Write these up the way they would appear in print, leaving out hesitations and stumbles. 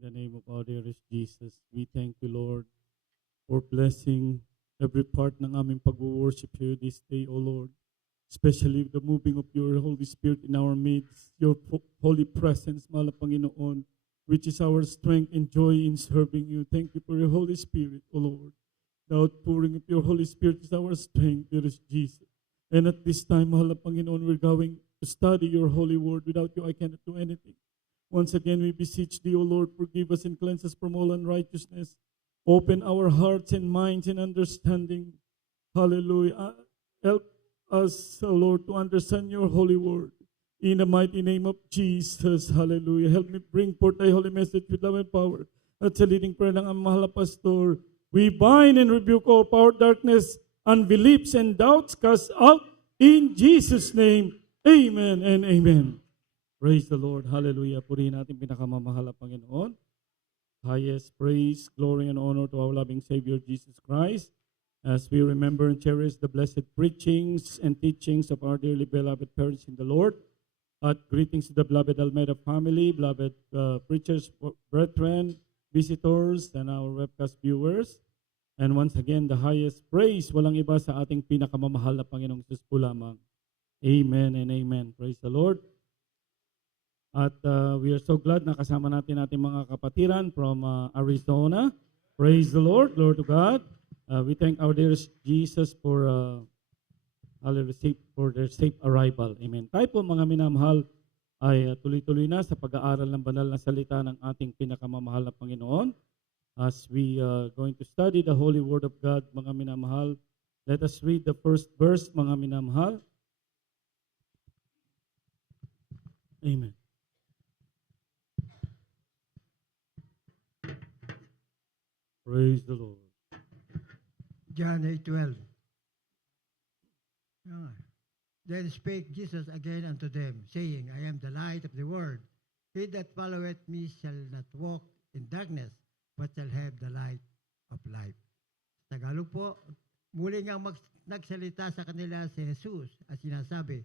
In the name of our dearest Jesus, we thank you, Lord, for blessing every part ng aming pag-worship here this day, O Lord. Especially the moving of your Holy Spirit in our midst, your holy presence, mahal na Panginoon, which is our strength and joy in serving you. Thank you for your Holy Spirit, O Lord. The outpouring of your Holy Spirit is our strength, dearest Jesus. And at this time, mahal na Panginoon, we're going to study your holy word. Without you, I cannot do anything. Once again, we beseech thee, O Lord, forgive us and cleanse us from all unrighteousness. Open our hearts and minds and understanding. Hallelujah. Help us, O Lord, to understand your holy word. In the mighty name of Jesus, hallelujah. Help me bring forth thy holy message with love and power. At sa leading prayer ng aming mahal na pastor, we bind and rebuke all power, darkness, unbeliefs, and doubts cast out in Jesus' name. Amen and amen. Praise the Lord. Hallelujah. Purihin natin pinakamamahal na Panginoon. Highest praise, glory, and honor to our loving Savior Jesus Christ. As we remember and cherish the blessed preachings and teachings of our dearly beloved parents in the Lord. Greetings to the beloved Almeida family, beloved preachers, brethren, visitors, and our webcast viewers. And once again, the highest praise, walang iba sa ating pinakamamahal na Panginoong Jesus po lamang. Amen and amen. Praise the Lord. At we are so glad na kasama natin ating mga kapatiran from Arizona. Praise the Lord, glory to God. We thank our dearest Jesus for their safe arrival. Amen. Tayo po mga minamahal ay tuloy-tuloy na sa pag-aaral ng banal na salita ng ating pinakamamahal na Panginoon. As we going to study the Holy Word of God, mga minamahal, let us read the first verse, mga minamahal. Amen. Praise the Lord. John 8:12. Then spake Jesus again unto them, saying, I am the light of the world. He that followeth me shall not walk in darkness, but shall have the light of life. Tagalog po, muli nga nagsalita sa kanila si Jesus at sinasabi,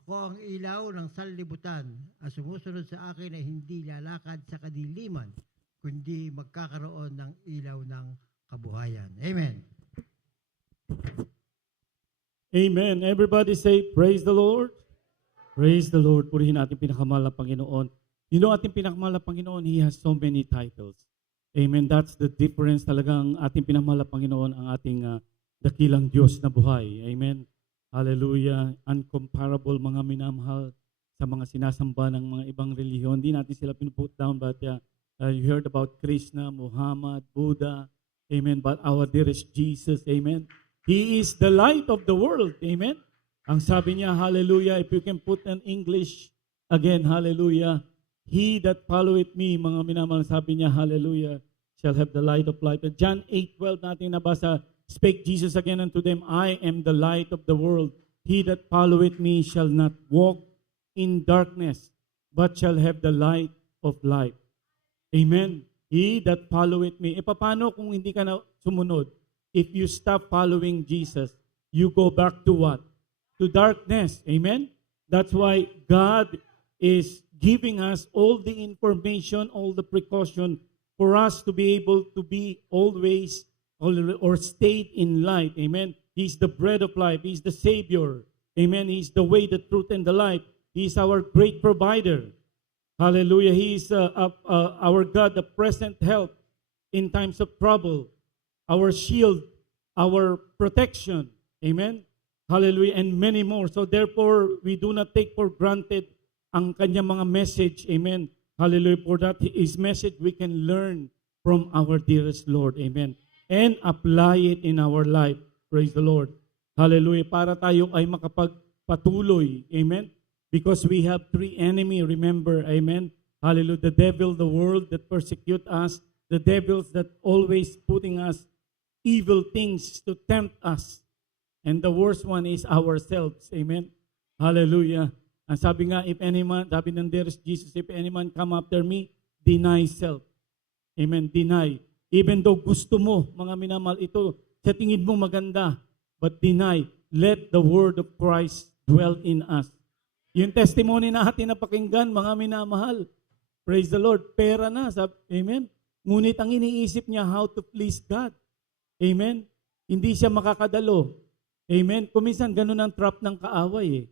Ako ang ilaw ng sanlibutan, at sumusunod sa akin ay hindi lalakad sa kadiliman, kundi magkakaroon ng ilaw ng kabuhayan. Amen. Amen. Everybody say, praise the Lord. Praise the Lord. Purihin natin pinakamahal na Panginoon. You know, ating pinakamahal na Panginoon, He has so many titles. Amen. That's the difference talagang ating pinakamahal na Panginoon, ang ating dakilang Diyos na buhay. Amen. Hallelujah. Uncomparable mga minamahal sa mga sinasamba ng mga ibang relihiyon. Hindi natin sila pinuput down, but you heard about Krishna, Muhammad, Buddha. Amen. But our dearest Jesus, amen. He is the light of the world. Amen. Ang sabi niya, hallelujah, if you can put in English again, hallelujah. He that followeth me, mga minamahal, sabi niya, hallelujah, shall have the light of life. At John 8:12 natin nabasa, spake Jesus again unto them, I am the light of the world. He that followeth me shall not walk in darkness, but shall have the light of life. Amen. He that followeth me. E paano kung hindi ka na sumunod? If you stop following Jesus, you go back to what? To darkness. Amen? That's why God is giving us all the information, all the precaution for us to be able to be always or stay in light. Amen? He's the bread of life. He's the Savior. Amen? He's the way, the truth, and the life. He's our great provider. Hallelujah. He is our God, the present help in times of trouble, our shield, our protection. Amen. Hallelujah. And many more. So therefore, we do not take for granted ang kanyang mga message. Amen. Hallelujah. For that His message we can learn from our dearest Lord. Amen. And apply it in our life. Praise the Lord. Hallelujah. Para tayo ay makapagpatuloy. Amen. Because we have three enemies, remember, amen? Hallelujah. The devil, the world that persecute us, the devils that always putting us evil things to tempt us. And the worst one is ourselves, amen? Hallelujah. Ang sabi nga, if any man, sabi ng dearest Jesus, if any man come after me, deny self. Amen, deny. Even though gusto mo, mga minamahal, ito, sa tingin mo maganda, but deny. Let the word of Christ dwell in us. Yung testimony natin na pakinggan, mga minamahal, Praise the Lord. Pera na. Amen? Ngunit ang iniisip niya, how to please God. Amen? Hindi siya makakadalo. Amen? Kuminsan, ganun ang trap ng kaaway eh.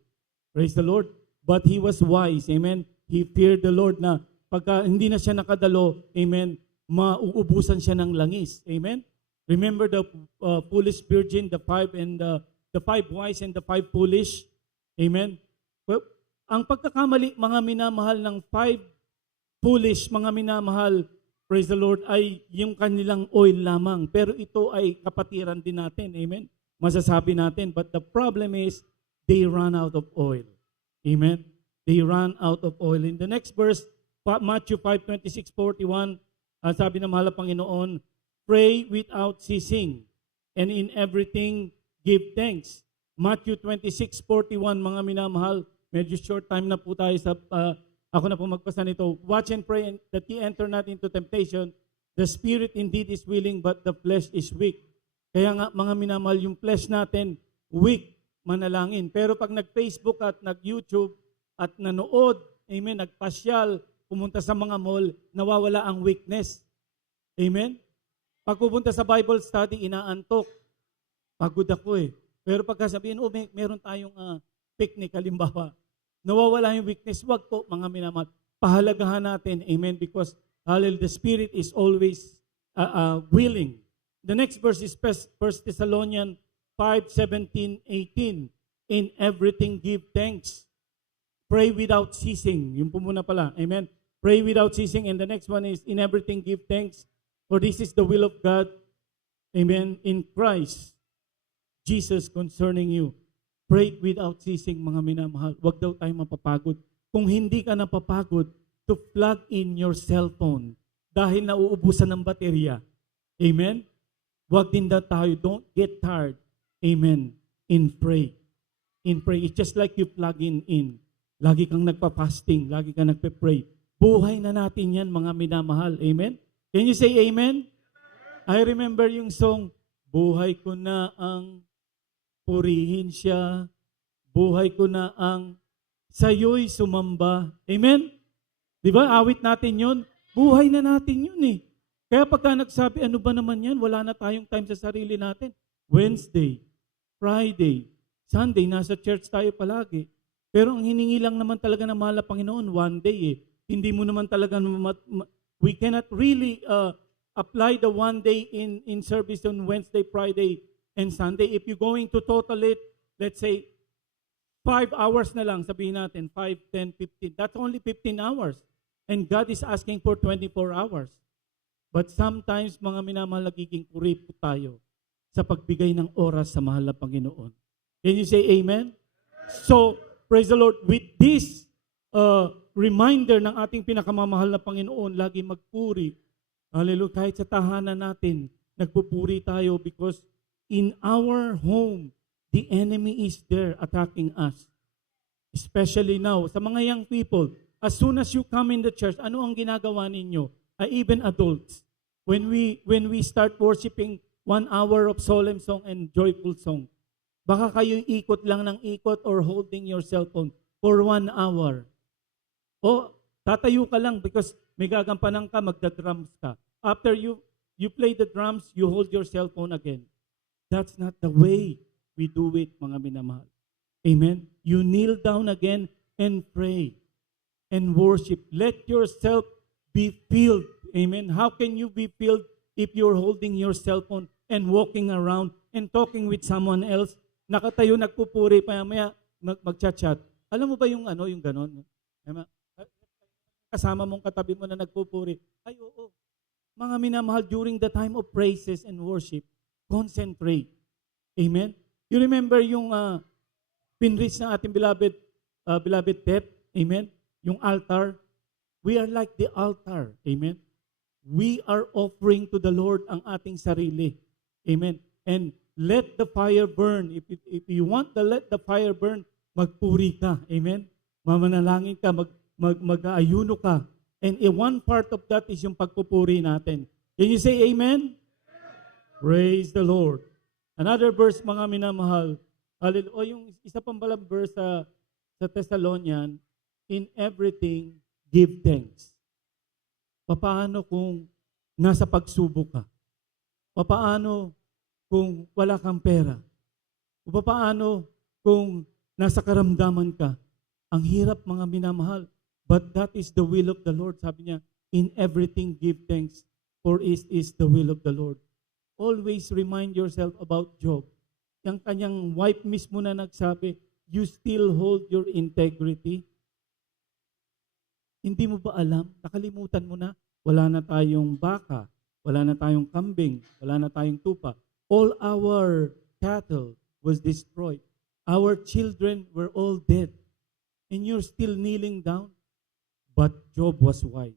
Praise the Lord. But he was wise. Amen? He feared the Lord na pagka hindi na siya nakadalo, amen, mauubusan siya ng langis. Amen? Remember the foolish virgin, the five wise and the five foolish. Amen? Well, ang pagkakamali, mga minamahal ng five foolish, mga minamahal, praise the Lord, ay yung kanilang oil lamang. Pero ito ay kapatiran din natin. Amen? Masasabi natin. But the problem is, they run out of oil. Amen? They run out of oil. In the next verse, Matthew 5:26-41, sabi ng mahal na Panginoon, pray without ceasing, and in everything give thanks. Matthew 26:41, mga minamahal, medyo short time na po tayo sa, ako na po magpasa nito. Watch and pray that ye enter not into temptation. The spirit indeed is willing, but the flesh is weak. Kaya nga, mga minamahal, yung flesh natin, weak, manalangin. Pero pag nag-Facebook at nag-YouTube at nanood, amen, nagpasyal, pumunta sa mga mall, nawawala ang weakness. Amen? Pag pupunta sa Bible study, inaantok. Pagod ako eh. Pero pagka sabihin, meron tayong picnic, halimbawa, nawawala yung weakness. Wag po, mga minamahal. Pahalagahan natin, amen, because the Spirit is always willing. The next verse is 1 Thessalonians 5:17-18. In everything give thanks. Pray without ceasing. Yung po muna pala. Amen. Pray without ceasing. And the next one is, in everything give thanks, for this is the will of God, amen, in Christ Jesus concerning you. Pray without ceasing, mga minamahal. Huwag daw tayo mapapagod. Kung hindi ka napapagod, to plug in your cellphone dahil nauubusan ng baterya. Amen? Huwag din daw tayo, don't get tired. Amen. In pray. In pray. It's just like you plug in. Lagi kang nagpa-fasting, lagi kang nagpe-pray. Buhay na natin yan, mga minamahal. Amen? Can you say amen? I remember yung song, buhay ko na ang purihin siya, buhay ko na ang sayo'y sumamba. Amen? Di ba? Awit natin yun. Buhay na natin yun eh. Kaya pagka nagsabi, ano ba naman yan? Wala na tayong time sa sarili natin. Wednesday, Friday, Sunday, nasa church tayo palagi. Pero ang hiningi lang naman talaga ng mahal na Panginoon, one day eh. Hindi mo naman talaga, we cannot really apply the one day in service on Wednesday, Friday, and Sunday. If you're going to total it, let's say, 5 hours na lang, sabihin natin, 5, 10, 15. That's only 15 hours. And God is asking for 24 hours. But sometimes, mga minamahal, nagiging kurip tayo sa pagbigay ng oras sa mahal na Panginoon. Can you say amen? So, praise the Lord, with this reminder ng ating pinakamamahal na Panginoon, lagi magpuri. Hallelujah. Kahit sa tahanan natin, nagpupuri tayo because in our home, the enemy is there attacking us. Especially now, sa mga young people, as soon as you come in the church, ano ang ginagawa ninyo? Even adults, when we start worshiping 1 hour of solemn song and joyful song, baka kayo ikot lang ng ikot or holding your cell phone for 1 hour. O tatayo ka lang because may gagampanan ka, magda-drums ka. After you play the drums, you hold your cell phone again. That's not the way we do it, mga minamahal. Amen? You kneel down again and pray and worship. Let yourself be filled. Amen? How can you be filled if you're holding your cell phone and walking around and talking with someone else? Nakatayo, nagpupuri, maya mag-chat-chat. Alam mo ba yung yung ganon? Kasama mong katabi mo na nagpupuri. Ay, oo. Mga minamahal, during the time of praises and worship, concentrate. Amen? You remember yung pinreach ng ating beloved Pep? Amen? Yung altar. We are like the altar. Amen? We are offering to the Lord ang ating sarili. Amen? And let the fire burn. If you want to let the fire burn, magpuri ka. Amen? Mamanalangin ka, mag-aayuno ka. And one part of that is yung pagpupuri natin. Can you say amen? Praise the Lord. Another verse, mga minamahal. O yung isa pang balang verse sa Thessalonian, in everything, give thanks. Papaano kung nasa pagsubok ka? Papaano kung wala kang pera? O papaano kung nasa karamdaman ka? Ang hirap mga minamahal. But that is the will of the Lord. Sabi niya, in everything give thanks, for it is the will of the Lord. Always remind yourself about Job. Yung kanyang wife mismo na nagsabi, you still hold your integrity. Hindi mo ba alam? Nakalimutan mo na? Wala na tayong baka, wala na tayong kambing, wala na tayong tupa. All our cattle was destroyed. Our children were all dead. And you're still kneeling down? But Job was wise.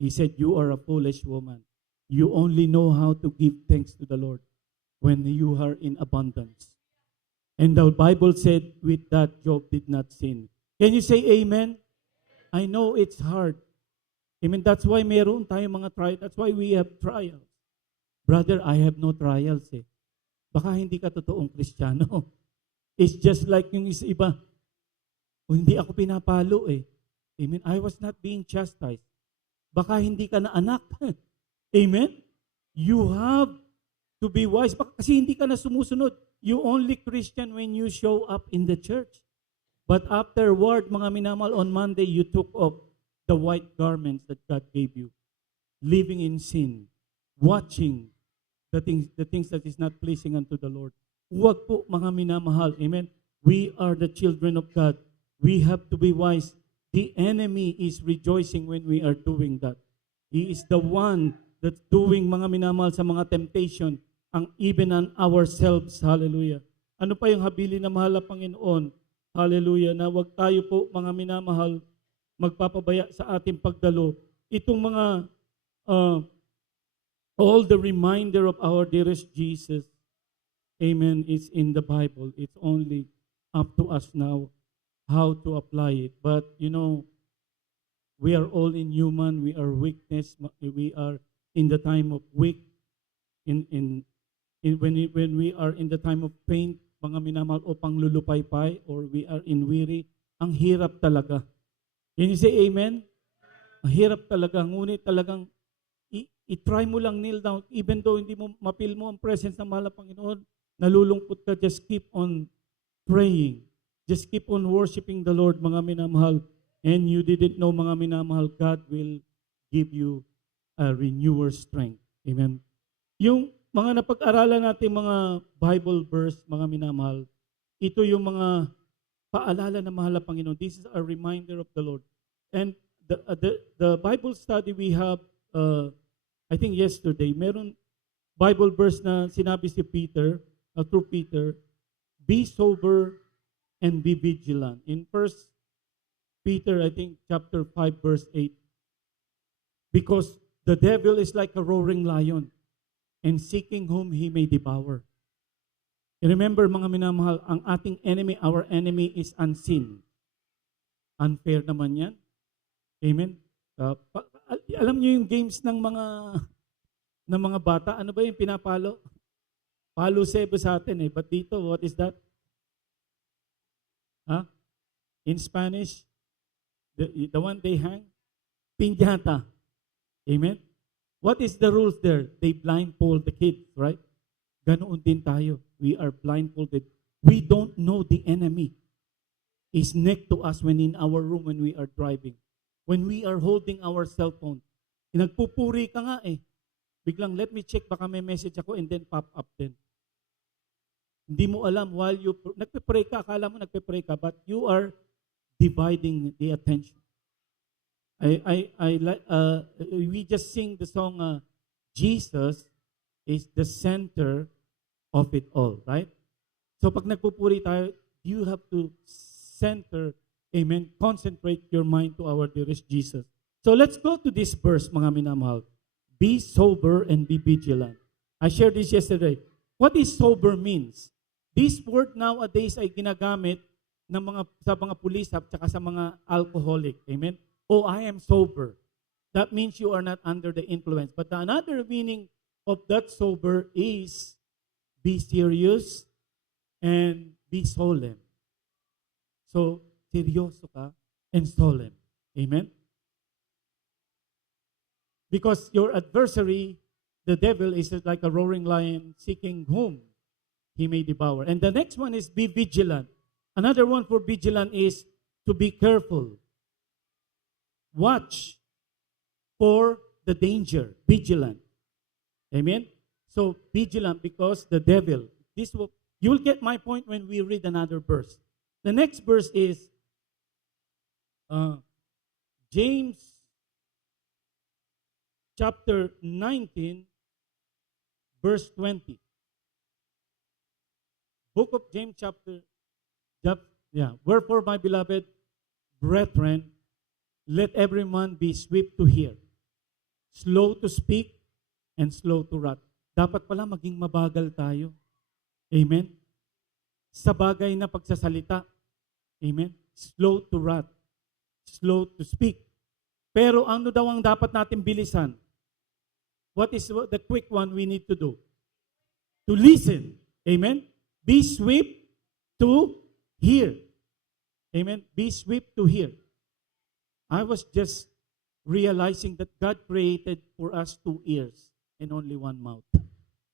He said, you are a foolish woman. You only know how to give thanks to the Lord when you are in abundance. And the Bible said, with that, Job did not sin. Can you say amen? I know it's hard. Amen. That's why meron tayong mga trials. That's why we have trials. Brother, I have no trials eh. Baka hindi ka totoong Kristiyano. It's just like yung iba. O hindi ako pinapalo eh. Amen. I was not being chastised. Baka hindi ka na anak. Amen. You have to be wise. Baka kasi hindi ka na sumusunod. You only Christian when you show up in the church. But afterward, mga minamahal, on Monday, you took off the white garments that God gave you. Living in sin. Watching the things that is not pleasing unto the Lord. Huwag po mga minamahal. Amen. We are the children of God. We have to be wise. The enemy is rejoicing when we are doing that. He is the one that's doing mga minamahal sa mga temptation, even on ourselves. Hallelujah. Ano pa yung habili na mahal na Panginoon? Hallelujah. Na wag tayo po mga minamahal magpapabaya sa ating pagdalo. Itong mga all the reminder of our dearest Jesus, amen, is in the Bible. It's only up to us now how to apply it. But, you know, we are all inhuman. We are weakness. We are in the time of weak. When we are in the time of pain, mga minamahal, o panglulupaypay, or we are in weary, ang hirap talaga. Can you say amen? Ang hirap talaga. Ngunit talagang i-try mo lang kneel down, even though hindi mo mapil mo ang presence ng mahal na Panginoon, nalulungkot ka, just keep on praying. Just keep on worshiping the Lord, mga minamahal. And you didn't know, mga minamahal, God will give you a renewer strength. Amen. Yung mga napag-aralan natin mga Bible verse, mga minamahal, ito yung mga paalala na mahal na Panginoon. This is a reminder of the Lord. And the Bible study we have, I think yesterday, meron Bible verse na sinabi si Peter, through Peter, be sober and be vigilant. In 1 Peter, I think, chapter 5, verse 8, because the devil is like a roaring lion, and seeking whom he may devour. And remember, mga minamahal, ang ating enemy, our enemy is unseen. Unfair naman yan. Amen? Alam niyo yung games ng mga bata, ano ba yung pinapalo? Palo sebo sa atin eh. But dito, what is that? Huh? In Spanish, the one they hang? Piñata. Amen? What is the rules there? They blindfold the kids, right? Ganoon din tayo. We are blindfolded. We don't know the enemy is next to us when in our room when we are driving. When we are holding our cell phone. Nagpupuri ka nga eh. Biglang, let me check, baka may message ako, and then pop up din. Hindi mo alam while you, nagpe-pray ka, akala mo nagpe-pray ka, but you are dividing the attention. We just sing the song, Jesus is the center of it all, right? So pag nagpupuri tayo, you have to center, amen, concentrate your mind to our dearest Jesus. So let's go to this verse, mga minamahal. Be sober and be vigilant. I shared this yesterday. What is sober means? This word nowadays ay ginagamit ng sa mga pulis at saka sa mga alcoholic. Amen? Oh, I am sober. That means you are not under the influence. But another meaning of that sober is be serious and be solemn. So, seryoso ka and solemn. Amen? Because your adversary, the devil, is like a roaring lion seeking whom he may devour. And the next one is be vigilant. Another one for vigilant is to be careful. Watch for the danger. Vigilant. Amen? So, vigilant because the devil. You will get my point when we read another verse. The next verse is James chapter 19, verse 20. Book of James Wherefore, my beloved brethren, let every man be swift to hear, slow to speak, and slow to wrath. Dapat pala maging mabagal tayo. Amen? Sa bagay na pagsasalita. Amen? Slow to wrath. Slow to speak. Pero ano daw ang dapat natin bilisan? What is the quick one we need to do? To listen. Amen? Be swift to hear. Amen? Be swift to hear. I was just realizing that God created for us 2 ears and only 1 mouth.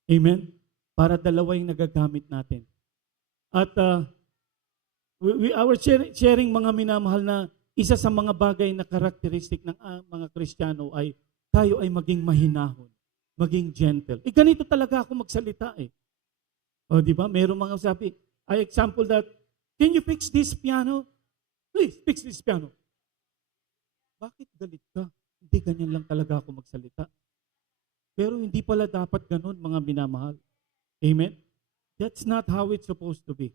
Amen? Para dalawa yung nagagamit natin. At our sharing mga minamahal na isa sa mga bagay na karakteristik ng mga Kristiyano ay tayo ay maging mahinahon, maging gentle. Ganito talaga ako magsalita eh. O di ba? Mayroong mga sabi, I example that, can you fix this piano? Please, fix this piano. Bakit galit ka? Hindi ganyan lang talaga ako magsalita. Pero hindi pala dapat ganun, mga minamahal. Amen? That's not how it's supposed to be.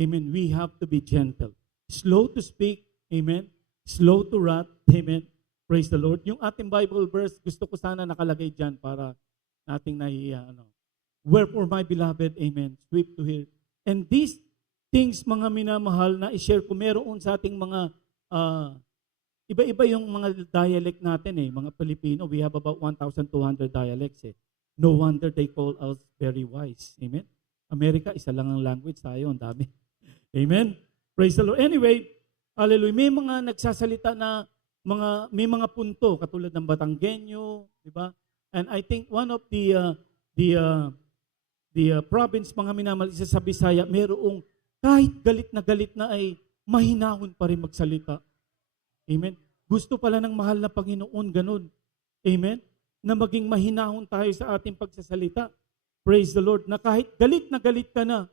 Amen? We have to be gentle. Slow to speak. Amen? Slow to wrath. Amen? Praise the Lord. Yung ating Bible verse, gusto ko sana nakalagay dyan para nating nahiya. Wherefore, my beloved, amen, swift to hear. And these things, mga minamahal, na i-share ko, meron sa ating mga iba-iba yung mga dialect natin eh, mga Pilipino. We have about 1,200 dialects eh. No wonder they call us very wise. Amen? Amerika, isa lang ang language. Tayo, ang dami. Amen? Praise the Lord. Anyway, hallelujah. May mga nagsasalita na may mga punto, katulad ng Batanggenyo, di ba? And I think one of the province, mga minamahal, isa sa Bisaya, merong kahit galit na ay mahinahon pa rin magsalita. Amen? Gusto pala ng mahal na Panginoon ganun. Amen? Na maging mahinahon tayo sa ating pagsasalita. Praise the Lord. Na kahit galit ka na,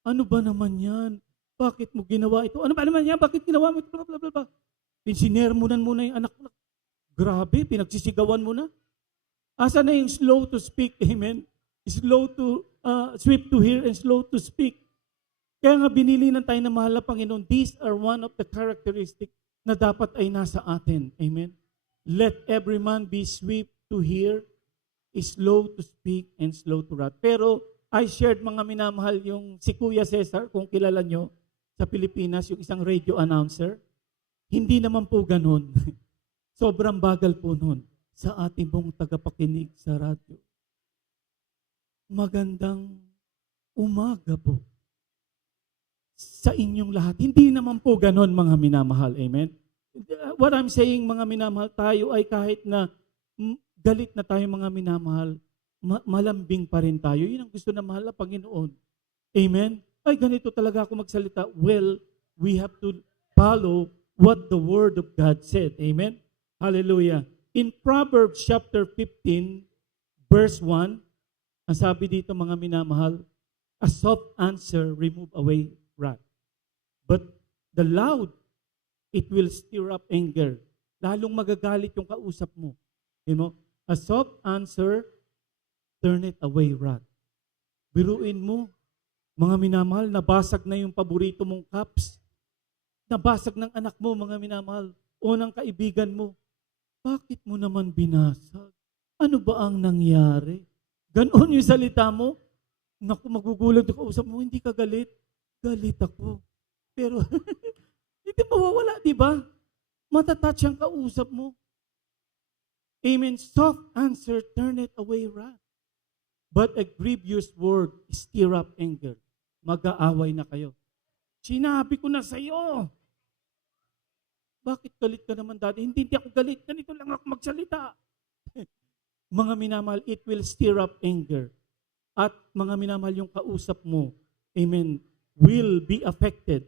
ano ba naman yan? Bakit mo ginawa ito? Ano ba naman yan? Bakit ginawa mo ito? Blah, blah, blah, blah. Pinsinermonan mo na yung anak mo. Grabe, pinagsisigawan mo na. Asa na yung slow to speak? Amen? Swift to hear and slow to speak. Kaya nga binilinan tayo ng mahal na Panginoon. These are one of the characteristics na dapat ay nasa atin. Amen? Let every man be swift to hear, slow to speak, and slow to wrath. Pero I shared, mga minamahal, yung si Kuya Cesar, kung kilala nyo, sa Pilipinas, yung isang radio announcer. Hindi naman po ganun. Sobrang bagal po nun sa ating pong tagapakinig sa radyo. Magandang umaga po sa inyong lahat. Hindi naman po ganon, mga minamahal. Amen? What I'm saying, mga minamahal, tayo ay kahit na galit na tayo, mga minamahal, malambing pa rin tayo. Yun ang gusto na mahal na Panginoon. Amen? Ay, ganito talaga ako magsalita. Well, we have to follow what the Word of God said. Amen? Hallelujah. In Proverbs chapter 15, verse 1, ang sabi dito, mga minamahal, a soft answer remove away wrath. But the loud, it will stir up anger. Lalong magagalit yung kausap mo. You know? A soft answer, turn it away wrath. Biruin mo, mga minamahal, nabasag na yung paborito mong cups. Nabasag ng anak mo, mga minamahal, o ng kaibigan mo. Bakit mo naman binasag? Ano ba ang nangyari? Ganon yung salita mo. Naku, magugulat yung kausap mo, hindi ka galit. Galit ako. Pero, hindi mawawala, di ba? Matatouch ang kausap mo. Amen. Soft answer, turn it away wrath. But a grievous word, stir up anger. Mag-aaway na kayo. Sinabi ko na sa'yo. Bakit galit ka naman, Daddy? Hindi ako galit. Ganito lang ako magsalita. mga minamahal, it will stir up anger. At mga minamahal, yung kausap mo, amen, will be affected.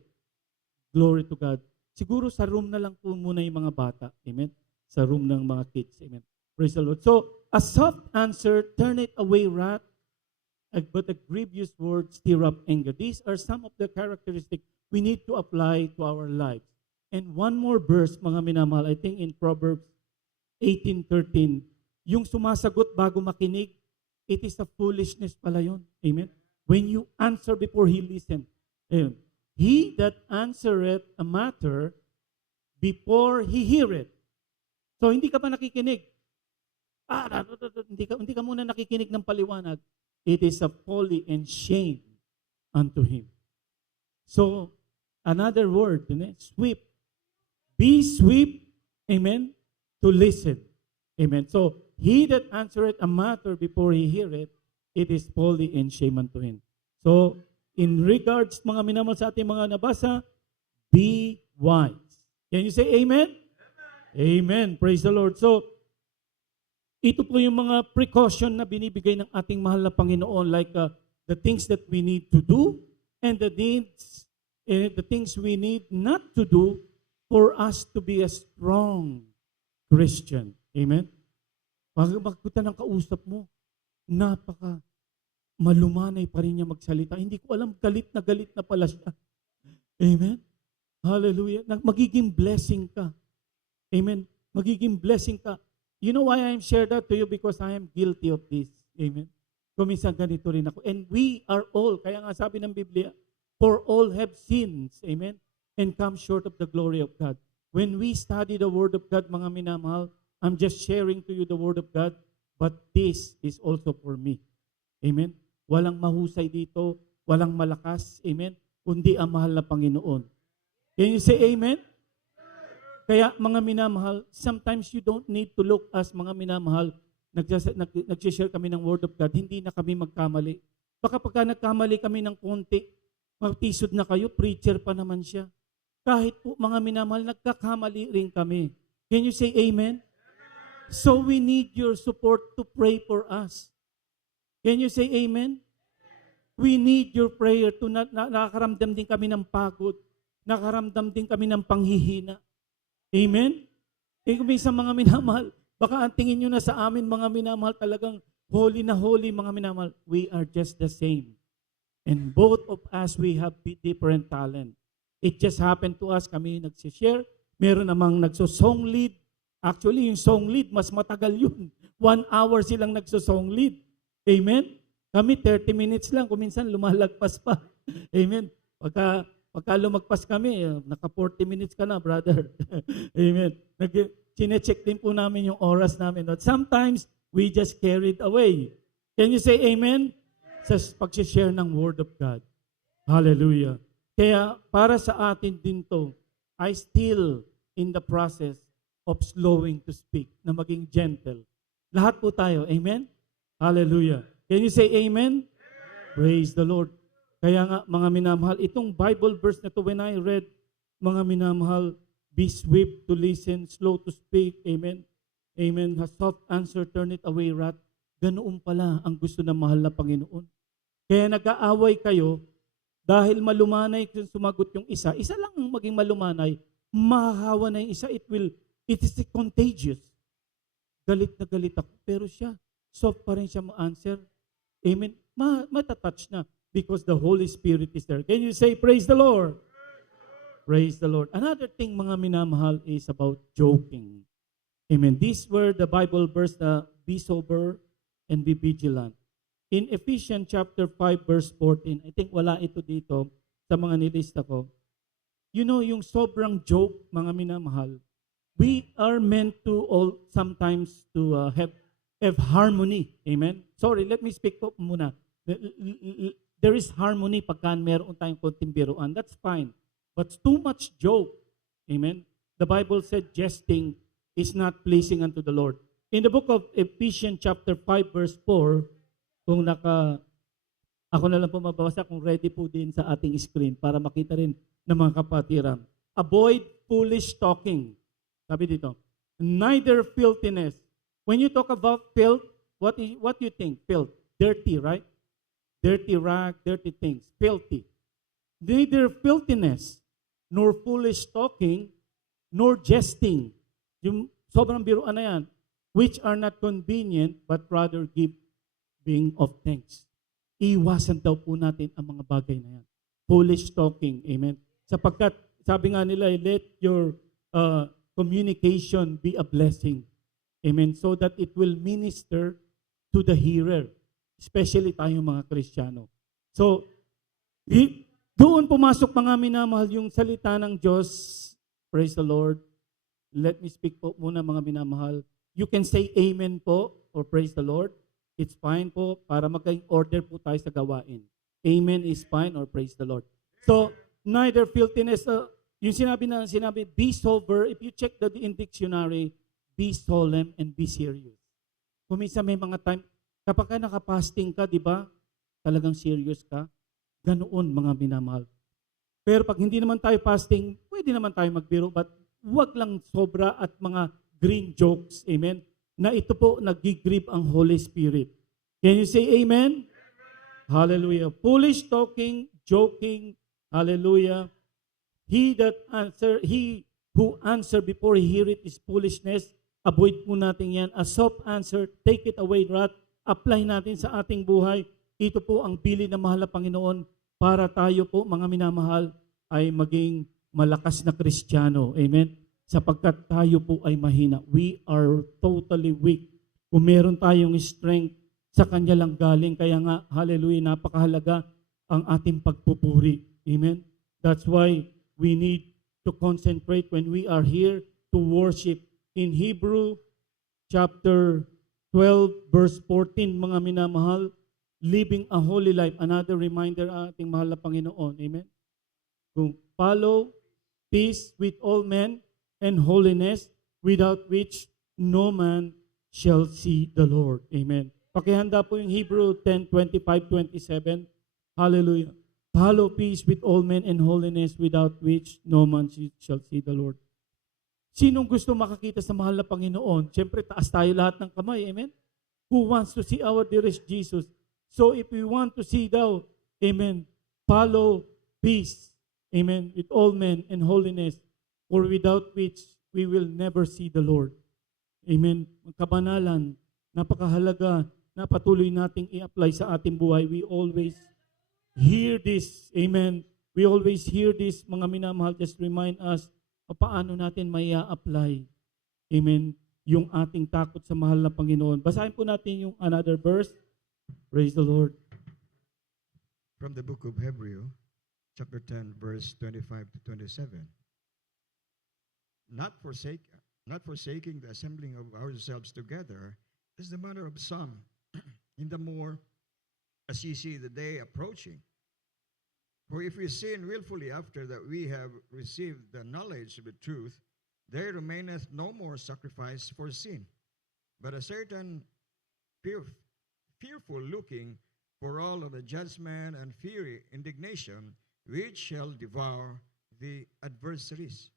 Glory to God. Siguro sa room na lang po muna yung mga bata. Amen. Sa room ng mga kids. Amen. Praise the Lord. So, a soft answer, turn it away wrath, but a grievous word stir up anger. These are some of the characteristics we need to apply to our lives. And one more verse, mga minamahal, I think in Proverbs 18:13, yung sumasagot bago makinig, it is a foolishness pala yun. Amen? When you answer before he listens. Amen. He that answereth a matter before he heareth. So, hindi ka pa nakikinig. Hindi ka muna nakikinig ng paliwanag. It is a folly and shame unto him. So, another word, swift. Be swift, amen, to listen. Amen. So, he that answereth a matter before he heareth, it is folly and shame unto him. So, in regards, mga minamahal sa ating mga nabasa, be wise. Can you say amen? Amen. Praise the Lord. So, ito po yung mga precaution na binibigay ng ating mahal na Panginoon, like the things that we need to do and the things we need not to do for us to be a strong Christian. Amen? Pagpunta ng kausap mo, napaka malumanay pa rin niya magsalita. Hindi ko alam, galit na pala siya. Amen? Hallelujah. Magiging blessing ka. Amen? Magiging blessing ka. You know why I'm share that to you? Because I am guilty of this. Amen? Kuminsan ganito rin ako. And we are all, kaya nga sabi ng Biblia, for all have sins. Amen? And come short of the glory of God. When we study the Word of God, mga minamahal, I'm just sharing to you the Word of God, but this is also for me. Amen? Walang mahusay dito, walang malakas, amen, kundi ang mahal na Panginoon. Can you say amen? Kaya mga minamahal, sometimes you don't need to look as mga minamahal, nag-share kami ng Word of God, hindi na kami magkamali. Baka pagka nagkamali kami ng konti, magtisod na kayo, preacher pa naman siya. Kahit po mga minamahal, nagkakamali rin kami. Can you say amen? So we need your support to pray for us. Can you say amen? We need your prayer to nakaramdam din kami ng pagod. Nakaramdam din kami ng panghihina. Amen? Kung minsan mga minamahal, baka ang tingin nyo na sa amin mga minamahal talagang holy na holy mga minamahal. We are just the same. And both of us, we have different talent. It just happened to us, kami nagsishare. Meron namang nagso-song lead. Actually, yung song lead, mas matagal yun. 1 hour silang nagso-song lead. Amen? Kami 30 minutes lang, kuminsan lumalagpas pa. Amen? Pagka lumagpas kami, naka 40 minutes ka na, brother. Amen? Chine-check din po namin yung oras namin. But sometimes, we just carried away. Can you say amen? Sa pag-share ng Word of God. Hallelujah. Kaya para sa atin din to, I still in the process of slowing to speak, na maging gentle. Lahat po tayo. Amen? Hallelujah. Can you say amen? Praise the Lord. Kaya nga, mga minamahal, itong Bible verse na to, when I read, mga minamahal, be swift to listen, slow to speak. Amen? Amen. A soft answer, turn it away wrath. Ganoon pala ang gusto ng mahal na Panginoon. Kaya nag-aaway kayo, dahil malumanay kung sumagot yung isa lang ang maging malumanay, mahahawa na yung isa, it is contagious. Galit na galit ako, pero siya, soft pa rin siya ma-answer. Amen? Matatouch na because the Holy Spirit is there. Can you say, praise the Lord? Praise the Lord. Another thing, mga minamahal, is about joking. Amen. These were the Bible verse na be sober and be vigilant. In Ephesians chapter 5 verse 14, I think wala ito dito sa mga nilista ko. You know, yung sobrang joke, mga minamahal, we are meant to all sometimes to have harmony. Amen? Sorry, let me speak po muna. There is harmony pagka meron tayong konting biruan. That's fine. But too much joke. Amen? The Bible said jesting is not pleasing unto the Lord. In the book of Ephesians chapter 5 verse 4, kung ako na lang po mababasa, kung ready po din sa ating screen para makita rin ng mga kapatiran. Avoid foolish talking. Sabi dito, neither filthiness. When you talk about filth, what you think? Filth. Dirty, right? Dirty rag, dirty things. Filthy. Neither filthiness, nor foolish talking, nor jesting. Yung sobrang biruan na yan. Which are not convenient, but rather giving of thanks. Iwasan daw po natin ang mga bagay na yan. Foolish talking. Amen. Sapagkat, sabi nga nila, let your communication be a blessing. Amen. So that it will minister to the hearer. Especially tayong mga Kristiyano. So, doon pumasok mga minamahal yung salita ng Diyos. Praise the Lord. Let me speak po muna mga minamahal. You can say amen po or praise the Lord. It's fine po para magka-order po tayo sa gawain. Amen is fine or praise the Lord. So, neither filthiness, yung sinabi, be sober. If you check in dictionary, be solemn and be serious. Kung minsan may mga time, kapag ka nakapasting ka, di ba? Talagang serious ka. Ganoon mga minamahal. Pero pag hindi naman tayo fasting, pwede naman tayo magbiro, but wag lang sobra at mga green jokes, amen, na ito po nag-grieve ang Holy Spirit. Can you say amen? Hallelujah. Foolish talking, joking, hallelujah. He who answer before he hear it is foolishness. Avoid po natin yan. A soft answer, take it away, wrath. Apply natin sa ating buhay. Ito po ang bili na mahal na Panginoon para tayo po, mga minamahal, ay maging malakas na Kristiyano. Amen? Sapagkat tayo po ay mahina. We are totally weak. Kung meron tayong strength, sa Kanya lang galing. Kaya nga, hallelujah, napakahalaga ang ating pagpupuri. Amen? That's why we need to concentrate when we are here to worship. In Hebrew chapter 12 verse 14, mga minamahal, living a holy life. Another reminder ating mahal na Panginoon. Amen? Kung follow peace with all men and holiness, without which no man shall see the Lord. Amen. Pakihanda po yung Hebrew 10:25-27. Hallelujah. Follow peace with all men and holiness, without which no man shall see the Lord. Sinong gusto makakita sa mahal na Panginoon? Siyempre, taas tayo lahat ng kamay. Amen? Who wants to see our dearest Jesus? So if we want to see thou, amen, follow peace, amen, with all men and holiness, for without which we will never see the Lord. Amen. Kabanalan, napakahalaga na patuloy nating i-apply sa ating buhay. We always hear this, amen. We always hear this, mga minamahal, just remind us paano natin may apply, amen, yung ating takot sa mahal na Panginoon. Basahin po natin yung another verse. Praise the Lord. From the book of Hebrew, chapter 10, verse 25-27. Not forsaking the assembling of ourselves together is the manner of some, in the more as ye see the day approaching. For if we sin willfully after that we have received the knowledge of the truth, there remaineth no more sacrifice for sin, but a certain fearful looking for all of the judgment and fiery indignation, which shall devour the adversaries.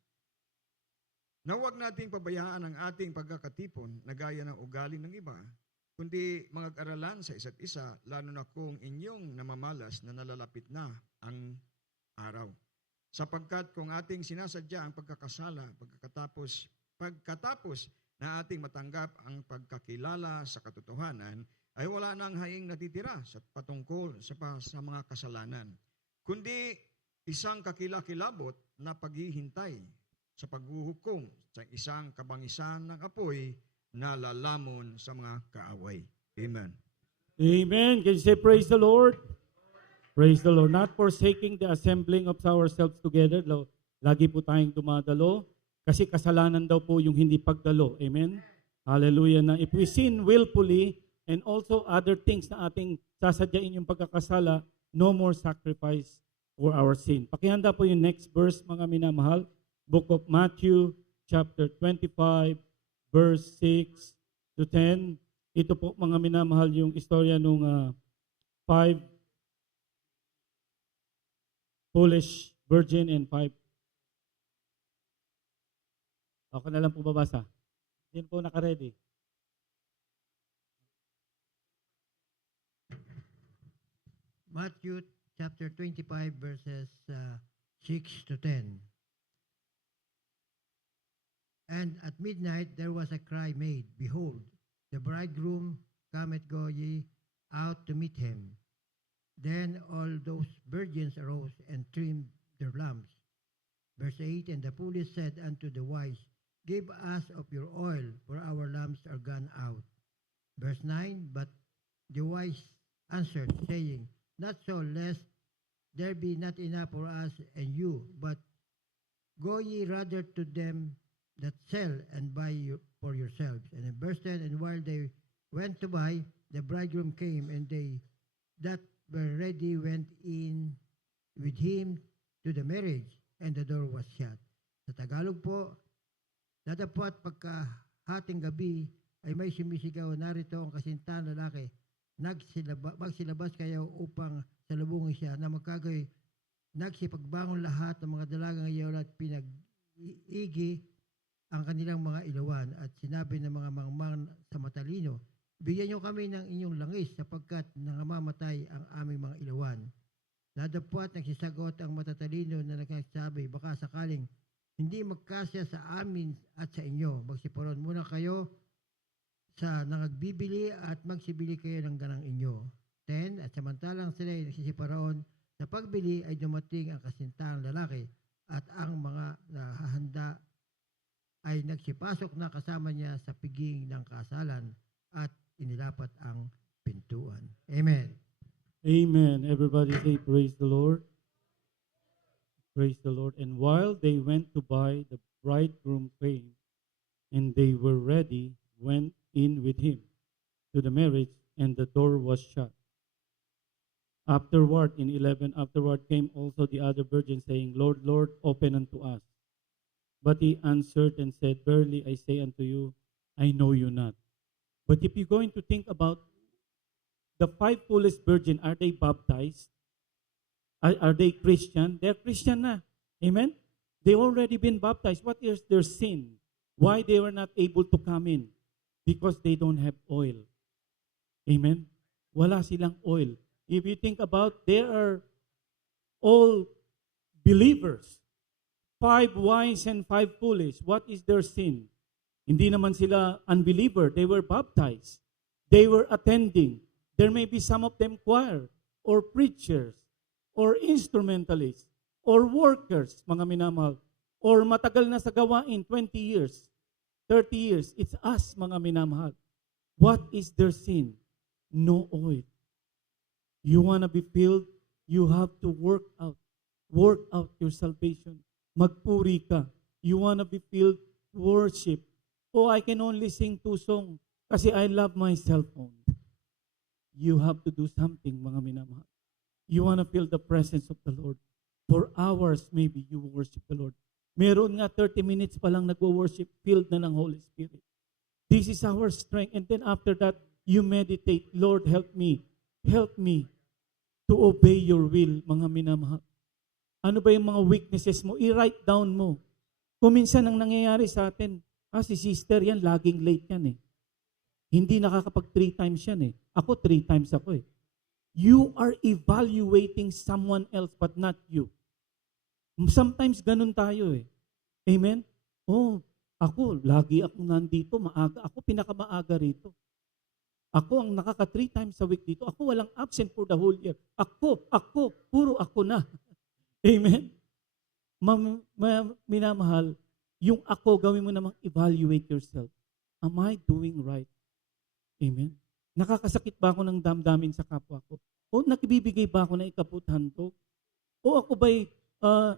Na huwag nating pabayaan ang ating pagkakatipon na gaya ng ugali ng iba, kundi mag-aralan sa isa't isa, lalo na kung inyong namamalas na nalalapit na ang araw. Sapagkat kung ating sinasadya ang pagkakasala, pagkatapos na ating matanggap ang pagkakilala sa katotohanan, ay wala nang haing natitira sa patungkol sa mga kasalanan, kundi isang kakilakilabot na paghihintay sa paghuhukom sa isang kabangisan ng apoy na lalamon sa mga kaaway. Amen. Amen. Can you say praise the Lord? Praise the Lord. Not forsaking the assembling of ourselves together. Lagi po tayong dumadalo kasi kasalanan daw po yung hindi pagdalo. Amen? Hallelujah. Na if we sin willfully and also other things na ating sasadyain yung pagkakasala, no more sacrifice for our sin. Pakihanda po yung next verse, mga minamahal. Book of Matthew, chapter 25, verse 6-10. Ito po, mga minamahal, yung istorya nung 5 foolish virgin and 5. Ako na lang po babasa. Hindi po naka-ready. Matthew chapter 25, verses 6 to 10. And at midnight there was a cry made, Behold, the bridegroom cometh, go ye out to meet him. Then all those virgins arose and trimmed their lamps. Verse 8, And the foolish said unto the wise, Give us of your oil, for our lamps are gone out. Verse 9, But the wise answered, saying, Not so, lest there be not enough for us and you, but go ye rather to them that sell and buy for yourselves. And in verse 10, And while they went to buy, the bridegroom came, and they that were ready went in with him to the marriage, and the door was shut. Sa Tagalog po, datapwat pagkahating gabi ay may sumisigaw, narito ang kasintahan lalaki, magsilabas kayo upang salubungin siya, na magkagay nagsipagbangon lahat ng mga dalagang iyon at pinag-igi ang kanilang mga ilawan, at sinabi ng mga mangmang sa matalino, Bigyan niyo kami ng inyong langis sapagkat nangamamatay ang aming mga ilawan. Nadapwat nagsisagot ang matatalino na nagsasabi, Baka sakaling hindi magkasya sa amin at sa inyo, magsiparon muna kayo sa nangagbibili at magsibili kayo ng ganang inyo. 10, At samantalang sila ay nagsisiparoon sa pagbili, ay dumating ang kasintahang lalaki, at ang mga nahahanda ay nagsipasok na kasama niya sa piging ng kasalan, at inilapat ang pintuan. Amen. Amen. Everybody say, Praise the Lord. Praise the Lord. And while they went to buy, the bridegroom came, and they were ready, went in with him to the marriage, and the door was shut. Afterward, in 11, afterward came also the other virgins, saying, Lord, Lord, open unto us. But he answered and said, Verily I say unto you, I know you not. But if you're going to think about the 5 foolish virgins, are they baptized? Are they Christian? They're Christian na. Amen? They already been baptized. What is their sin? Why they were not able to come in? Because they don't have oil. Amen? Wala silang oil. If you think about, they are all believers. 5 wise and 5 foolish. What is their sin? Hindi naman sila unbeliever. They were baptized. They were attending. There may be some of them choir or preachers or instrumentalists or workers, mga minamahal, or matagal na sa gawain, 20 years, 30 years. It's us, mga minamahal. What is their sin? No oil. You want to be filled, you have to work out your salvation. Magpuri ka. You want to be filled, worship. Oh, I can only sing 2 songs kasi I love my cell phone. You have to do something, mga minamahal. You want to feel the presence of the Lord. For hours, maybe, you worship the Lord. Meron nga 30 minutes pa lang nag-worship, filled na ng Holy Spirit. This is our strength. And then after that, you meditate, Lord, help me to obey your will, mga minamahal. Ano ba yung mga weaknesses mo? I-write down mo. Kung minsan ang nangyayari sa atin, si sister yan, laging late yan eh. Hindi nakakapag 3 times yan eh. Ako 3 times ako eh. You are evaluating someone else but not you. Sometimes ganun tayo eh. Amen? Oh, ako, lagi akong nandito, maaga. Ako pinakamaaga rito. Ako ang nakaka 3 times a week dito. Ako walang absent for the whole year. Ako, puro ako na. Amen? Minamahal, yung ako, gawin mo namang evaluate yourself. Am I doing right? Amen? Nakakasakit ba ako ng damdamin sa kapwa ko? O nagbibigay ba ako ng ikaputhanto? O ako ba'y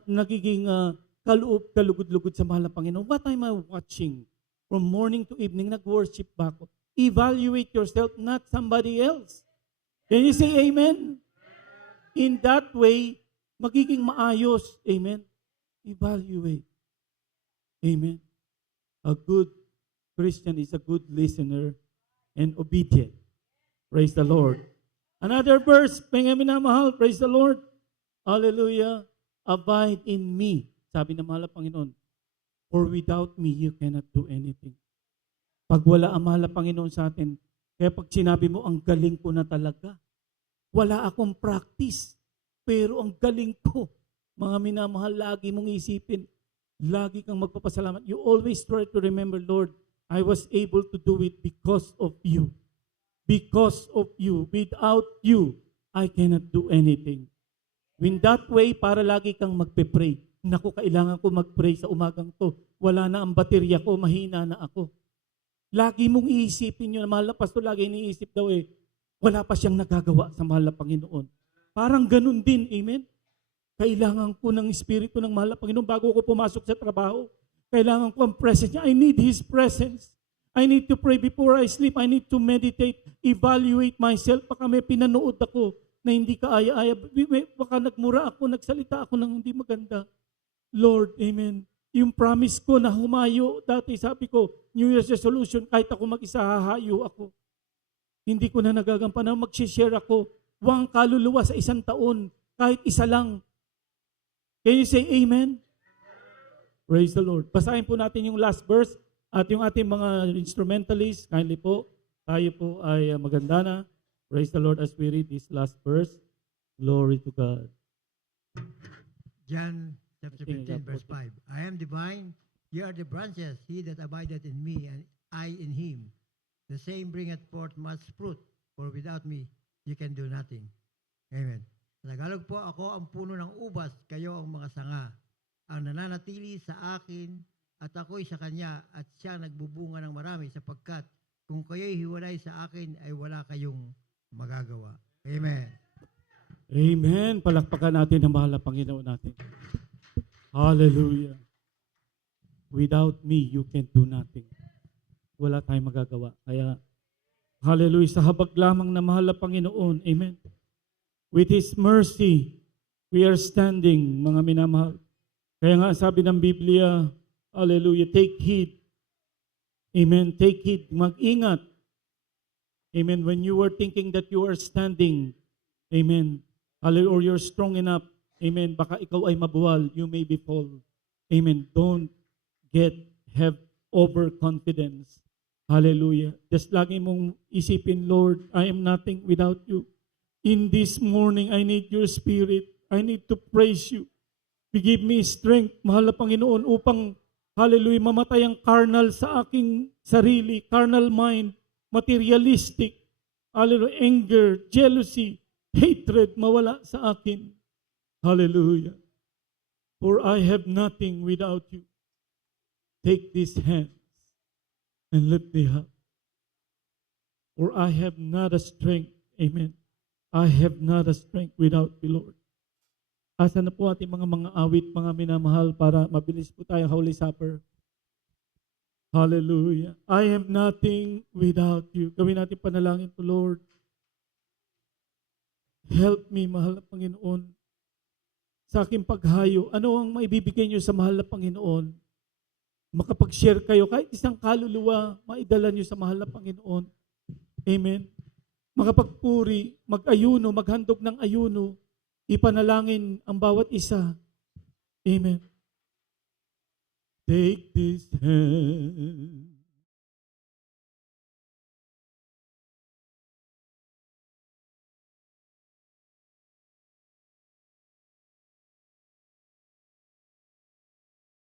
nagiging kalugod-lugod sa mahal na Panginoon? What am I watching? From morning to evening, nag-worship ba ako? Evaluate yourself, not somebody else. Can you say amen? In that way, magiging maayos. Amen? Evaluate. Amen? A good Christian is a good listener and obedient. Praise the Lord. Another verse, mga minamahal, praise the Lord. Hallelujah. Abide in me. Sabi ng mahal na Panginoon, for without me, you cannot do anything. Pag wala ang mahal na Panginoon sa atin, kaya pag sinabi mo, ang galing ko na talaga. Wala akong practice. Pero ang galing ko. Mga minamahal, lagi mong isipin. Lagi kang magpapasalamat. You always try to remember, Lord, I was able to do it because of you. Because of you. Without you, I cannot do anything. In that way, para lagi kang magpe-pray. Naku, kailangan ko mag-pray sa umagang to. Wala na ang baterya ko, mahina na ako. Lagi mong iisipin yun. Mahal na pastor, lagi iniisip daw wala pa siyang nagagawa sa mahal na Panginoon. Parang ganun din, amen? Kailangan ko ng Espiritu ng mahal na Panginoon bago ko pumasok sa trabaho. Kailangan ko ang presence niya. I need His presence. I need to pray before I sleep. I need to meditate, evaluate myself. Baka may pinanood ako na hindi ka aya-aya. Baka nagmura ako, nagsalita ako ng hindi maganda. Lord, amen. Yung promise ko na humayo, dati sabi ko, New Year's resolution, kahit ako mag-isa, hahayo ako. Hindi ko na nagagampanan, mag-share ako, wang kaluluwa sa 1 taon, kahit isa lang. Can you say amen? Praise the Lord. Basahin po natin yung last verse at yung ating mga instrumentalists, kindly po, tayo po ay maganda na. Praise the Lord as we read this last verse. Glory to God. John chapter Okay, 15, verse 5. I am the vine, ye are the branches, he that abideth in me, and I in him. The same bringeth forth much fruit, for without me you can do nothing. Amen. Sa Tagalog po, ako ang puno ng ubas, kayo ang mga sanga. Ang nananatili sa akin, at ako'y sa kanya, at siya nagbubunga ng marami, sapagkat kung kayo'y hiwalay sa akin, ay wala kayong magagawa. Amen. Amen. Palakpakan natin ang mahal na Panginoon natin. Hallelujah. Without me, you can do nothing. Wala tayong magagawa. Kaya, hallelujah, sa habag lamang na mahal na Panginoon. Amen. With His mercy, we are standing, mga minamahal. Kaya nga sabi ng Biblia, hallelujah, take heed. Amen. Take heed. Mag-ingat. Amen. When you were thinking that you are standing, amen, hallelujah, or you're strong enough, amen, baka ikaw ay mabuwal, you may be fall. Amen. Don't have overconfidence. Hallelujah. Just lagi mong isipin, Lord, I am nothing without you. In this morning, I need your spirit. I need to praise you. Give me strength, mahal na Panginoon, upang, hallelujah, mamatay ang carnal sa aking sarili, carnal mind, materialistic, hallelujah, anger, jealousy, hatred, mawala sa akin. Hallelujah. For I have nothing without you. Take these hands and lift me up. For I have not a strength. Amen. I have not a strength without the Lord. Asa na po ating mga awit, mga minamahal, para mabilis po tayo Holy Supper. Hallelujah. I am nothing without you. Gawin natin panalangin to Lord. Help me, mahal na Panginoon, sa aking paghayo. Ano ang maibibigay niyo sa mahal na Panginoon? Makapag-share kayo, kahit isang kaluluwa, maidala niyo sa mahal na Panginoon. Amen. Makapagpuri, mag-ayuno, maghandog ng ayuno, ipanalangin ang bawat isa. Amen. Take this hand